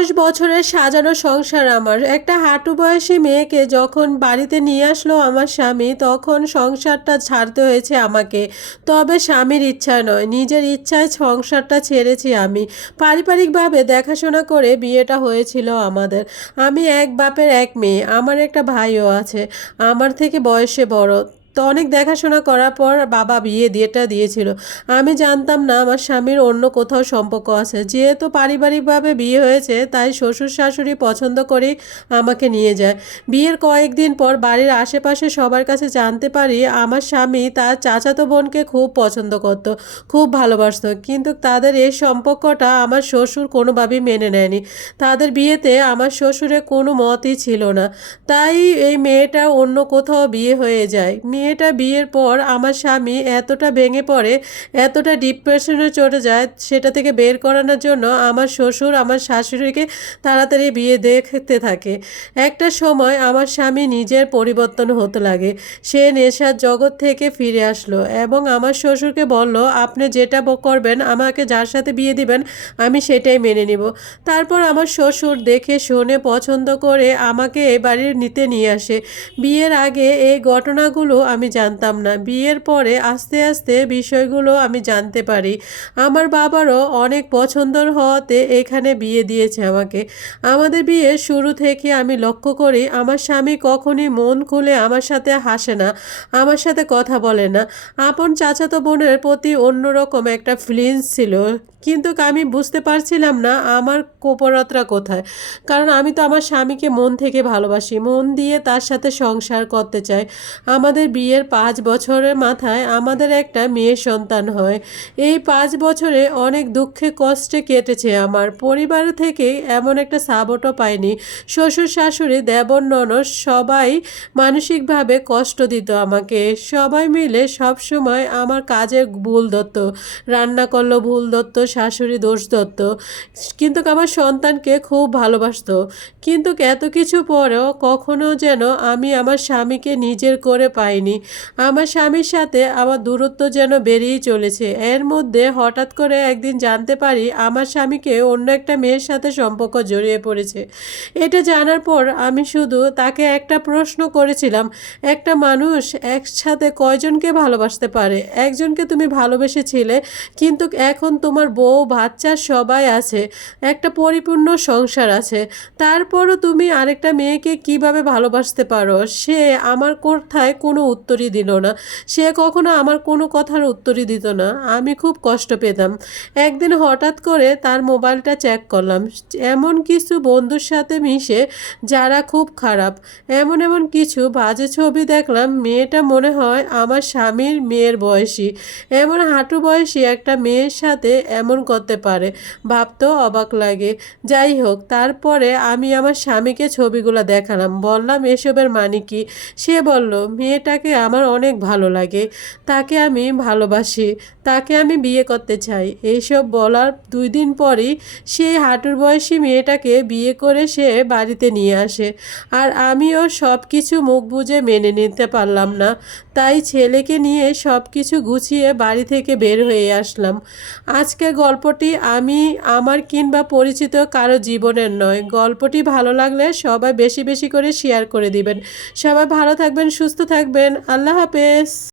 দশ বছরের সাজানো সংসার আমার। একটা হাঁটু বয়সী মেয়েকে যখন বাড়িতে নিয়ে আসলো আমার স্বামী, তখন সংসারটা ছাড়তে হয়েছে আমাকে। তবে স্বামীর ইচ্ছা নয়, নিজের ইচ্ছায় সংসারটা ছেড়েছি আমি। পারিবারিকভাবে দেখাশোনা করে বিয়েটা হয়েছিল আমাদের। আমি এক বাপের এক মেয়ে, আমার একটা ভাইও আছে। আমার থেকে বয়সে বড়। তো অনেক দেখাশোনা করার পর বাবা বিয়ে দিয়েটা দিয়েছিল। আমি জানতাম না আমার স্বামীর অন্য কোথাও সম্পর্ক আছে। যেহেতু পারিবারিকভাবে বিয়ে হয়েছে, তাই শ্বশুর শাশুড়ি পছন্দ করেই আমাকে নিয়ে যায়। বিয়ের কয়েকদিন পর বাড়ির আশেপাশে সবার কাছে জানতে পারি আমার স্বামী তার চাচাতো বোনকে খুব পছন্দ করত, খুব ভালোবাসত। কিন্তু তাদের এই সম্পর্কটা আমার শ্বশুর কোনোভাবেই মেনে নেয়নি। তাদের বিয়েতে আমার শ্বশুরের কোনো মতই ছিল না। তাই এই মেয়েটা অন্য কোথাও বিয়ে হয়ে যায়। মেয়েটা বিয়ের পর আমার স্বামী এতটা ভেঙে পড়ে, এতটা ডিপ্রেশনে চলে যায়, সেটা থেকে বের করানোর জন্য আমার শ্বশুর, আমার শাশুড়িকে তাড়াতাড়ি বিয়ে দেখতে থাকে। একটা সময় আমার স্বামী নিজের পরিবর্তন হতে লাগে। সে নেশার জগৎ থেকে ফিরে আসলো এবং আমার শ্বশুরকে বলল, আপনি যেটা করবেন, আমাকে যার সাথে বিয়ে দিবেন, আমি সেটাই মেনে নিব। তারপর আমার শ্বশুর দেখে, শুনে, পছন্দ করে আমাকে এ বাড়ির নিতে নিয়ে আসে। বিয়ের আগে এই ঘটনাগুলো আমি জানতাম না। বিয়ের পরে আস্তে আস্তে বিষয়গুলো আমি জানতে পারি। আমার বাবারও অনেক পছন্দর হওয়াতে এখানে বিয়ে দিয়েছে আমাকে। আমাদের বিয়ে শুরু থেকে আমি লক্ষ্য করি, আমার স্বামী কখনই মন খুলে আমার সাথে হাসে না, আমার সাথে কথা বলে না। আপন চাচাতো বোনের প্রতি অন্যরকম একটা ফিলিংস ছিল। কিন্তু আমি বুঝতে পারছিলাম না আমার কোপরতরা কোথায়। কারণ আমি তো আমার স্বামীকে মন থেকে ভালোবাসি, মন দিয়ে তার সাথে সংসার করতে চাই। আমাদের বিয়ের পাঁচ বছরের মাথায় আমাদের একটা মেয়ে সন্তান হয়। এই পাঁচ বছরে অনেক দুঃখে কষ্টে কেটেছে আমার। পরিবার থেকে এমন একটা সাপোর্টও পাইনি। শ্বশুর, শাশুড়ি, দেবর, ননদ সবাই মানসিকভাবে কষ্ট দিত আমাকে। সবাই মিলে সব সময় আমার কাজের ভুল ধরত, রান্না করল ভুল ধরত শাশুড়ি দোষ দত্ত কিন্তু আমার সন্তানকে খুব ভালোবাসতো। কিন্তু এত কিছু পরেও কখনো যেন আমি আমার স্বামীকে নিজের করে পাইনি। আমার স্বামীর সাথে আমার দূরত্ব যেন বেরিয়েই চলেছে। এর মধ্যে হঠাৎ করে একদিন জানতে পারি আমার স্বামীকে অন্য একটা মেয়ের সাথে সম্পর্ক জড়িয়ে পড়েছে। এটা জানার পর আমি শুধু তাকে একটা প্রশ্ন করেছিলাম, একটা মানুষ একসাথে কয়জনকে ভালোবাসতে পারে? একজনকে তুমি ভালোবেসেছিলে, কিন্তু এখন তোমার বউ, বাচ্চা সবাই আছে, একটা পরিপূর্ণ সংসার আছে। তারপরও তুমি আরেকটা মেয়েকে কীভাবে ভালোবাসতে পারো? সে আমার কোথায় কোনো উত্তরই দিল না। সে কখনো আমার কোনো কথার উত্তরই দিত না। আমি খুব কষ্ট পেতাম। একদিন হঠাৎ করে তার মোবাইলটা চেক করলাম। এমন কিছু বন্ধুর সাথে মিশে যারা খুব খারাপ। এমন এমন কিছু বাজে ছবি দেখলাম। মেয়েটা মনে হয় আমার স্বামীর মেয়ের বয়সী। এমন হাঁটু বয়সী একটা মেয়ের সাথে এমন করতে পারে। ভাবতেও অবাক লাগে। যাই হোক, তারপরে আমি আমার স্বামীকে ছবিগুলো দেখালাম। বললাম, এসবের মানে কি? সে বলল, মেয়েটাকে আমার অনেক ভালো লাগে। তাকে আমি ভালোবাসি। তাকে আমি বিয়ে করতে চাই। এইসব বলার দুই দিন পরই সেই হাঁটুর বয়সী মেয়েটাকে বিয়ে করে সে বাড়িতে নিয়ে আসে। আর আমিও সব কিছু মুখ বুজে মেনে নিতে পারলাম না। তাই ছেলেকে নিয়ে সব কিছু গুছিয়ে বাড়ি থেকে বের হয়ে আসলাম। আজকে গল্পটি আমি, আমার কিংবা পরিচিত কারও জীবনের নয়। গল্পটি ভালো লাগলে সবাই বেশি বেশি করে শেয়ার করে দিবেন। সবাই ভালো থাকবেন, সুস্থ থাকবেন। আল্লাহ হাফেজ।